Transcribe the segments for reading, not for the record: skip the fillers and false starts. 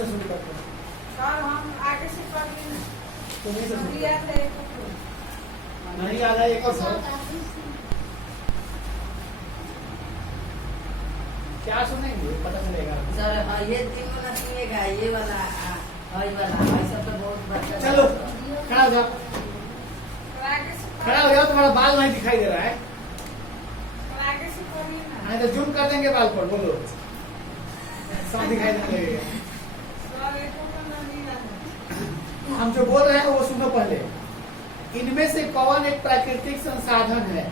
से शुरू करते हैं? सर हम आगे से पढ़ लें। तुम्हीं से शुरू याद करते है हैं। नहीं याद है एक और सर क्या सुनेंगे पता चलेगा। सर हाँ, ये 3 वाला सुनिएगा, ये वाला ये वाला ऐसा तो बहुत बच्चा। चलो खड़ा हो जाओ, आगे से खड़ा हो जाओ, तुम्हारा बाल नहीं दिखाई दे रहा है। आगे से पढ़िए ना। नहीं तो जूम कर देंगे बाल पर, बोलो सब दिखाई देने लगेगा। सर ये तो नहीं है। हम जो बोल रहे हैं वो सुनो पहले। इनमें से कौन एक प्राकृतिक संसाधन है?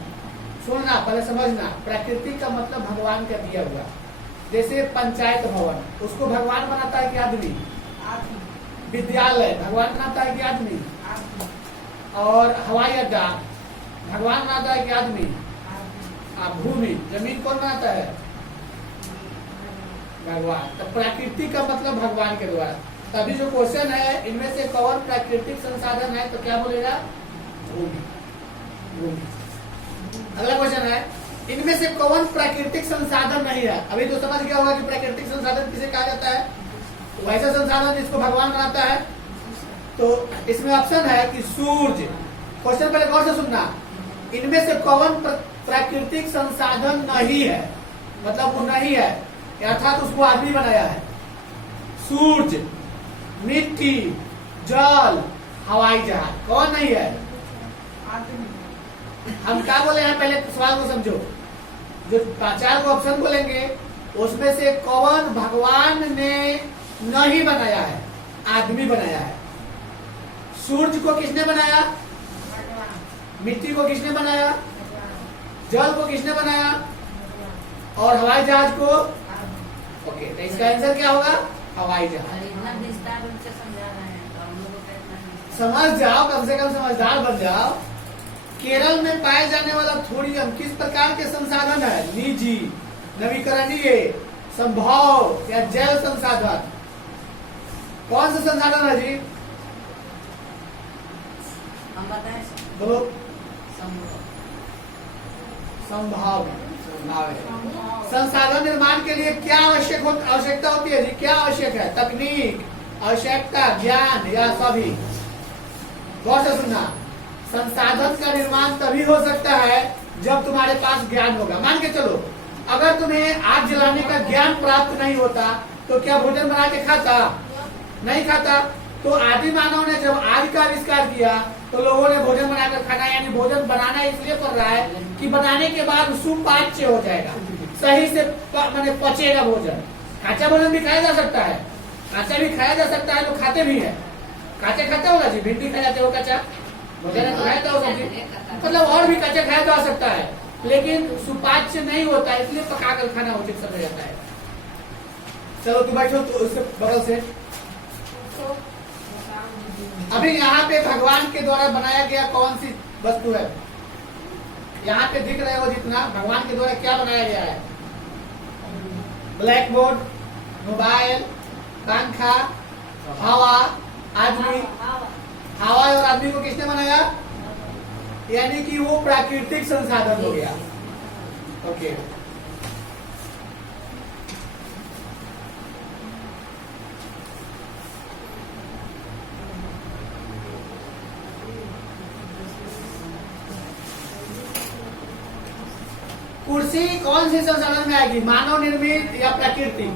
सुनना पहले, समझना। प्राकृतिक का मतलब भगवान का दिया हुआ। जैसे पंचायत भवन, उसको भगवान बनाता है कि आदमी? आदमी। विद्यालय भगवान बनाता है कि आदमी? आदमी। और हवाई अड्डा भगवान बनाता है कि आदमी? आदमी। भूमि जमीन कौन बनाता है? भगवान। तो प्राकृतिक का मतलब भगवान के द्वारा। तभी जो क्वेश्चन है, इनमें से कौन प्राकृतिक संसाधन है, तो क्या बोलेगा? भूमि। भूमि। अगला क्वेश्चन है, इनमें से कौन प्राकृतिक संसाधन नहीं है? अभी तो समझ गया होगा कि प्राकृतिक संसाधन किसे कहा जाता है? वैसा संसाधन जिसको भगवान बनाता है। तो इसमें ऑप्शन है कि सूर्य। क्वेश्चन पहले गौर से सुनना। इनमें से कौन प्राकृतिक संसाधन नहीं है, मतलब वो नहीं है, अर्थात उसको आदमी बनाया है? सूर्य, मिट्टी, जल, हवाई जहाज। कौन नहीं है? आदमी। हम क्या बोले हैं, पहले सवाल को समझो। जो 4 को ऑप्शन बोलेंगे उसमें से कौन भगवान ने नहीं बनाया है? आदमी बनाया है। सूर्य को किसने बनाया? भगवान। मिट्टी को किसने बनाया? भगवान। जल को किसने बनाया? भगवान। और हवाई जहाज को? आदमी। ओके, तो इसका आंसर क्या होगा? हवाई जहाज। और इतना विस्तार रूप से समझा रहे हैं तो हम लोगों को इतना नहीं। समझ जाओ, कम से कम समझदार बन जाओ। केरल में पाए जाने वाला थोरियम किस प्रकार के संसाधन है? निजी, नवीकरणीय, संभव या जैव संसाधन? कौन सा संसाधन है जी? हम बताएं सर? बोलो। संभव। संभाव है। संसाधन निर्माण के लिए क्या आवश्यकता होती है जी? क्या आवश्यक है? तकनीक, आवश्यकता, ज्ञान या सभी? गौर से सुनना। संसाधन का निर्माण तभी हो सकता है जब तुम्हारे पास ज्ञान होगा। मान के चलो, अगर तुम्हें आग जलाने का ज्ञान प्राप्त नहीं होता तो क्या भोजन बना के खाता? नहीं खाता। तो आदि मानव ने जब आग का आविष्कार किया तो लोगों ने भोजन बनाकर खाना, यानी भोजन बनाना इसलिए कर रहा है कि बनाने के बाद सुपाच्य हो जाएगा, सही से माने पचेगा भोजन। काचा भोजन भी खाया जा सकता है, काचा भी खाया जा सकता है, लोग खाते भी है। काचा खाता होगा जी, भिंडी खा जाते हो काचा, भोजन खाया था सब्जी, मतलब और भी काचा खाया जा सकता है, लेकिन सुपाच्य नहीं होता है, इसलिए पकाकर खाना उचित समझा जाता है। चलो तुम बैठो तो उससे बगल से। अभी यहाँ पे भगवान के द्वारा बनाया गया कौन सी वस्तु है? यहाँ पे दिख रहे हो जितना, भगवान के द्वारा क्या बनाया गया है? ब्लैक बोर्ड, मोबाइल, पंखा, हवा, आदमी। हवा और आदमी को किसने बनाया? यानी कि वो प्राकृतिक संसाधन हो गया। ओके, कुर्सी कौन सी संसाधन में आएगी? मानव निर्मित या प्राकृतिक?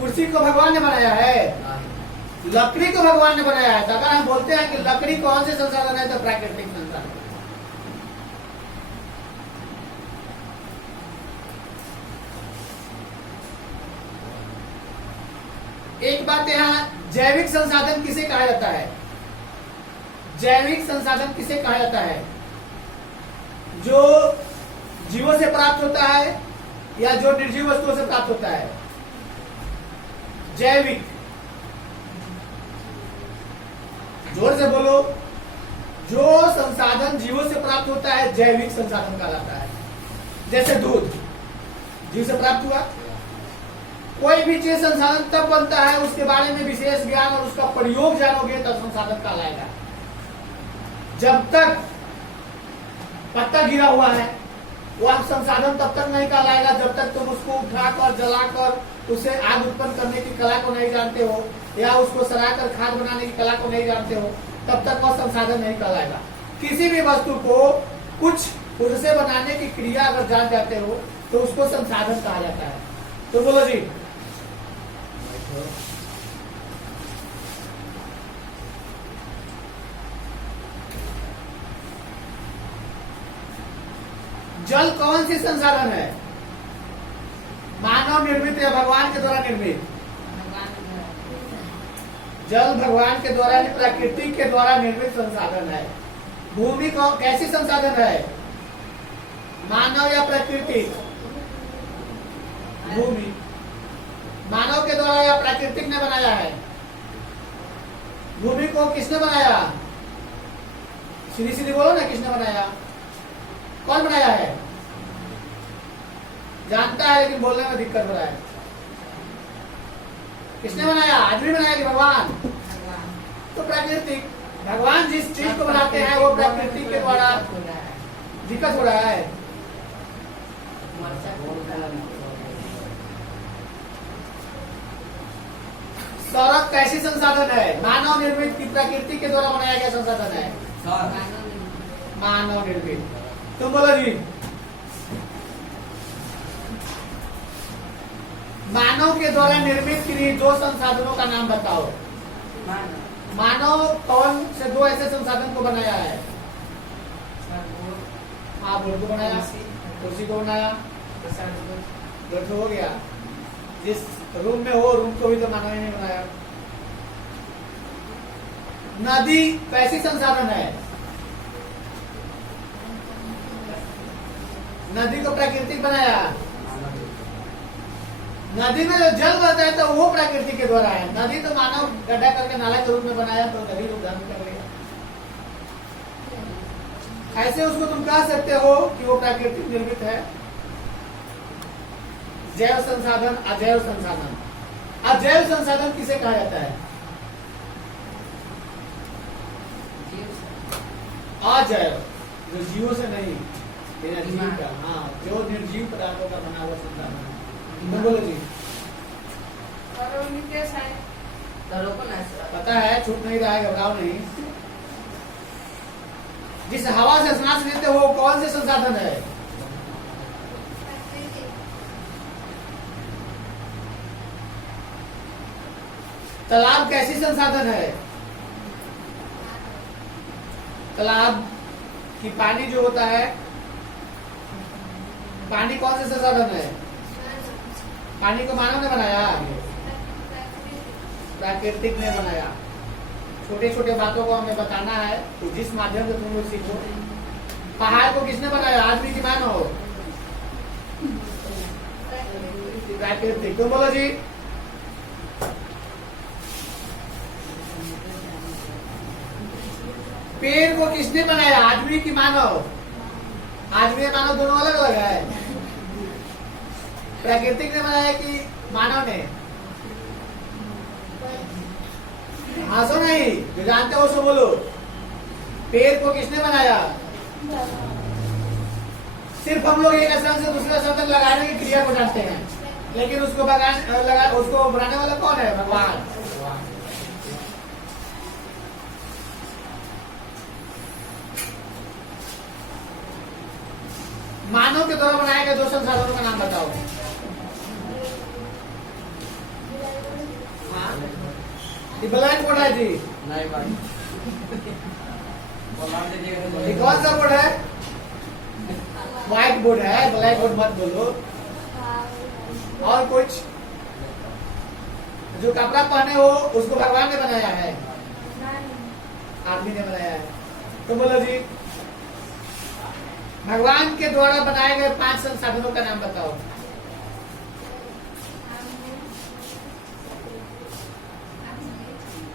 कुर्सी को भगवान ने बनाया है, लकड़ी को भगवान ने बनाया है। तो अगर हम बोलते हैं कि लकड़ी कौन से संसाधन है, तो प्राकृतिक संसाधन। एक बात यहाँ, जैविक संसाधन किसे कहा जाता है? जैविक संसाधन किसे कहा जाता है? जो जीवों से प्राप्त होता है या जो निर्जीव वस्तुओं से प्राप्त होता है? जैविक। जोर से बोलो। जो संसाधन जीवों से प्राप्त होता है जैविक संसाधन कहलाता है। जैसे दूध जीव से प्राप्त हुआ। कोई भी चीज संसाधन तब बनता है उसके बारे में विशेष ज्ञान और उसका प्रयोग जानोगे तब संसाधन कहलाएगा। जब तक पत्ता गिरा हुआ है वह संसाधन तब तक नहीं कहलाएगा जब तक तुम उसको उठाकर जलाकर उसे आग उत्पन्न करने की कला को नहीं जानते हो, या उसको सड़ाकर खाद बनाने की कला को नहीं जानते हो, तब तक वह संसाधन नहीं कहलाएगा। किसी भी वस्तु को कुछ उससे बनाने की क्रिया अगर जान जाते हो तो उसको संसाधन कहा जाता है। तो बोलो जी। जल कौन सी संसाधन है? मानव निर्मित या भगवान के द्वारा निर्मित? जल भगवान के द्वारा, प्रकृति के द्वारा निर्मित संसाधन है। भूमि को कैसी संसाधन है? मानव या प्रकृति? भूमि मानव के द्वारा या प्राकृतिक ने बनाया है? भूमि को किसने बनाया? सीधी सीधी बोलो ना, किसने बनाया? कौन बनाया है? जानता है लेकिन बोलने में दिक्कत हो रहा है। किसने बनाया? आदमी बनाया कि भगवान? तो प्राकृतिक। भगवान जिस चीज को बनाते हैं वो प्रकृति के द्वारा दिक्कत हो रहा है। सड़क कैसी संसाधन है? मानव निर्मित की प्रकृति के द्वारा बनाया गया संसाधन है? मानव निर्मित। तुम बोलो जी। मानव के द्वारा निर्मित की दो संसाधनों का नाम बताओ। मानव कौन से दो ऐसे संसाधन को बनाया है? हाँ, बोर्ड को बनाया, कुर्सी को बनाया, बैठो हो गया। जिस रूम में हो रूम को भी तो मानव ही नहीं बनाया। नदी कैसी संसाधन है? नदी को प्राकृतिक बनाया। नदी में जो जल बहता है तो वो प्रकृति के द्वारा है। नदी तो मानव गड्ढा करके नाला के रूप में बनाया तो नदी रूप धारण कर लिया। ऐसे उसको तुम कह सकते हो कि वो प्राकृतिक निर्मित है। जैव संसाधन, अजैव संसाधन। अजैव संसाधन किसे कहा जाता है? अजैव, जो जीवों से नहीं, निर्जीव का। हाँ, जो निर्जीव पदार्थों का बना हुआ संसाधन। बोलो जी। पता है, छूट नहीं रहा है, घबराओ नहीं। जिस हवा से सांस लेते हो वो कौन से संसाधन है? तालाब कैसी संसाधन है? तालाब की पानी जो होता है, पानी कौन से संसाधन है? पानी को मानव ने बनाया? प्राकृतिक ने बनाया। छोटे छोटे बातों को हमें बताना है तो जिस माध्यम से तुम लोग सीखो। पहाड़ को किसने बनाया? आदमी की मानव? प्राकृतिक। तुम बोलो जी। पेड़ को किसने बनाया? आदमी की मानव? आदमी और मानव दोनों अलग अलग है। प्राकृतिक ने बनाया कि मानव ने? हंसो नहीं, जो जानते हो सो बोलो। पेड़ को किसने बनाया? सिर्फ हम लोग एक स्थान से दूसरे स्थान तक लगाने की क्रिया को जानते हैं, लेकिन उसको उसको बनाने वाला कौन है? भगवान। मानव के द्वारा बनाए गए दो संसाधनों का नाम बताओ। ब्लैक बोर्ड है जी? नहीं भाई। कौन सा बोर्ड है? व्हाइट बोर्ड है, ब्लैक बोर्ड मत बोलो। और कुछ? जो कपड़ा पहने हो उसको भगवान ने बनाया है? आदमी ने बनाया है। तो बोलो जी। भगवान के द्वारा बनाए गए 5 संसाधनों का नाम बताओ।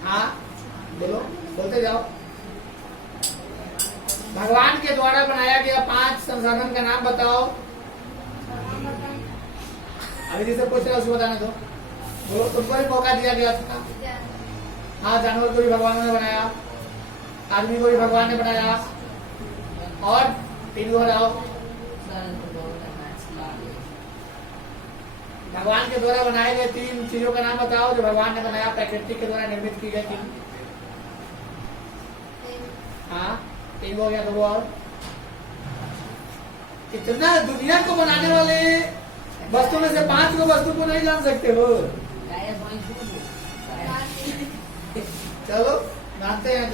हाँ बोलो, बोलते जाओ। भगवान के द्वारा बनाया गया 5 संसाधन का नाम बताओ। अभी जिसे पूछ रहे उसको बताने दो। बोलो, तुमको भी मौका दिया गया था। हाँ, जानवर को भी भगवान ने बनाया, आदमी को भी भगवान ने बनाया, और 3 को बताओ। भगवान के द्वारा बनाए गए 3 चीजों का नाम बताओ जो भगवान ने बनाया, प्रकृति के द्वारा निर्मित की गई 3। हाँ 3 हो गया, 2 और। इतना दुनिया को बनाने वाले वस्तु में से 5 को वस्तु को नहीं जान सकते हो। चलो मानते हैं,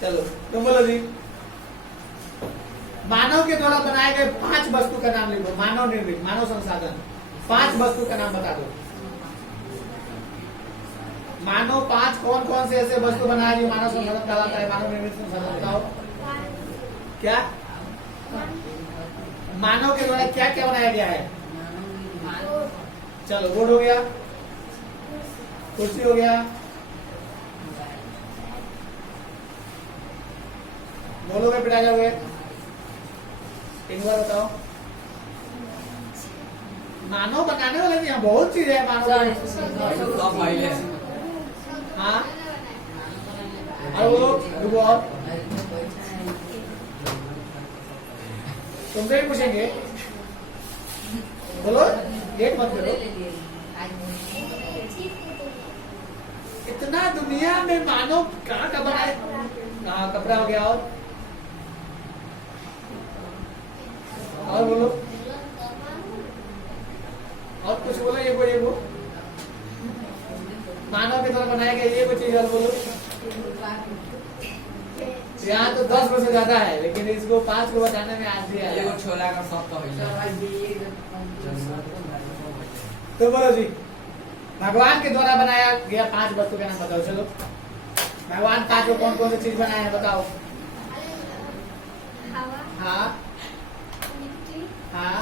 चलो तुम बोलो जी। मानव के द्वारा बनाए गए 5 वस्तु का नाम लिखो, मानव निर्मित, मानव संसाधन। 5 वस्तु का नाम बता दो। मानव 5 कौन कौन से ऐसे वस्तु बनाए जो मानव संसाधन कहलाता है, मानव निर्मित संसाधन बताओ। क्या मानव के द्वारा क्या क्या बनाया गया है? चलो बोर्ड हो गया, कुर्सी हो गया, बोलोगे पिटा जाओगे। 3 बार बताओ। मानव बनाने वाले भी यहाँ बहुत चीज है मानव। हाँ और बोलो रुको और तुमसे भी पूछेंगे, बोलो लेट मत करो। इतना दुनिया में मानव कहाँ का बनाए? हाँ कपड़ा हो गया और बोलो और कुछ बोलो। ये वो मानव के द्वारा बनाया गया ये वो चीज और बोलो। यहाँ तो 10 से ज्यादा है लेकिन इसको 5 को बताने में आज भी आया। छोला का शौक तो तो बोलो जी, भगवान के द्वारा बनाया गया 5 वस्तु का नाम बताओ। चलो भगवान 5 को कौन कौन सी चीज बनाए हैं बताओ। हाँ मिट्टी, हाँ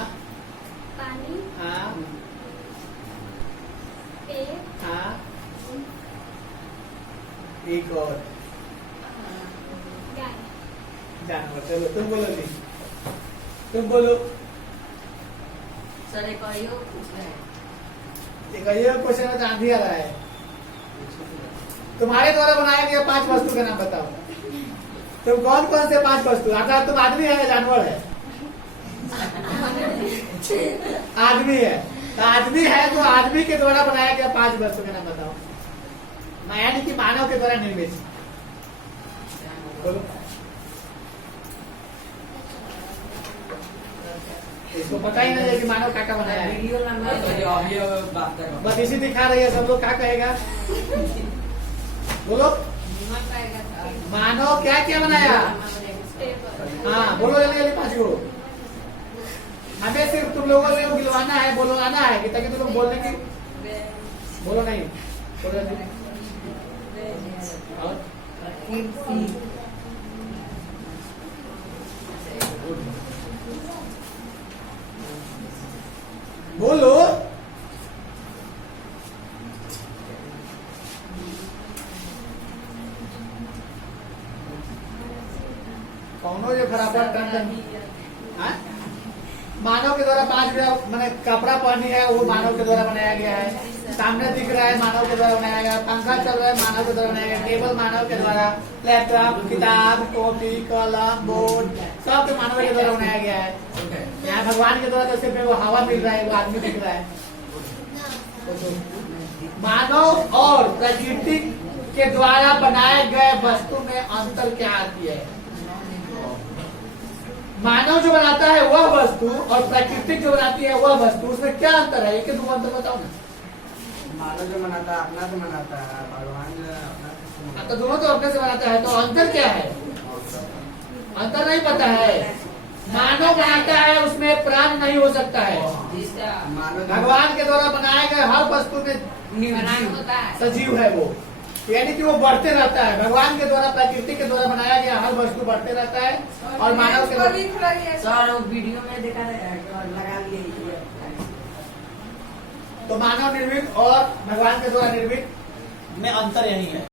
पानी, हाँ पेड़, हाँ एक और गाय। जानवर। चलो तुम बोलो जी, तुम बोलो। सर एक ये क्वेश्चन में तो आंधी आ रहा है। तुम्हारे द्वारा बनाया गया 5 वस्तु का नाम बताओ। तुम कौन कौन से 5 वस्तु? अगर तुम आदमी है या जानवर है? आदमी है तो आदमी है तो आदमी के द्वारा बनाया गया 5 वस्तु का नाम बताओ। यानी कि मानव के द्वारा निर्मित। बोलो इसको पता ही नहीं है कि मानव क्या बनाया है। बस इसी दिखा रही है सब लोग, क्या कहेगा? बोलो मानव क्या क्या बनाया? हाँ बोलो जल्दी जल्दी 5 को। हमें सिर्फ तुम लोगों से गिलवाना है, बोलो आना है कि ताकि तुम लोग बोलने की बोलो नहीं बोलो जल्दी। और बोलो कौनो जो खराब मानव के द्वारा 5 मैंने कपड़ा पहनी है वो मानव के द्वारा बनाया गया है। सामने दिख रहा है मानव के द्वारा बनाया गया। पंखा चल रहा है मानव के द्वारा बनाया गया। टेबल मानव के द्वारा, लैपटॉप, किताब, कॉपी, कलम, बोर्ड सब तो मानव के द्वारा बनाया गया है। यहाँ भगवान के द्वारा तो सिर्फ वो हवा मिल रहा है, वो आदमी दिख रहा है। मानव और प्रकृति के द्वारा बनाए गए वस्तु में अंतर क्या आती है? मानव जो बनाता है वह वस्तु और प्रकृति जो बनाती है वह वस्तु, उसमें क्या अंतर है? एक दो अंतर बताओ ना। मानव जो बनाता है अपना से बनाता है, भगवान जो अपना से बनाता है। तो दोनों तो अपने से बनाता है, तो अंतर क्या है? अंतर नहीं पता है। मानव बनाता है उसमें प्राण नहीं हो सकता है। भगवान के द्वारा बनाए गए हर वस्तु में सजीव है वो, यानी कि वो बढ़ते रहता है। भगवान के द्वारा प्रकृति के द्वारा बनाया गया हर वस्तु बढ़ते रहता है और मानव के द्वारा सर वीडियो में देखा लगा लिए। तो मानव निर्मित और भगवान के द्वारा निर्मित में अंतर यही है।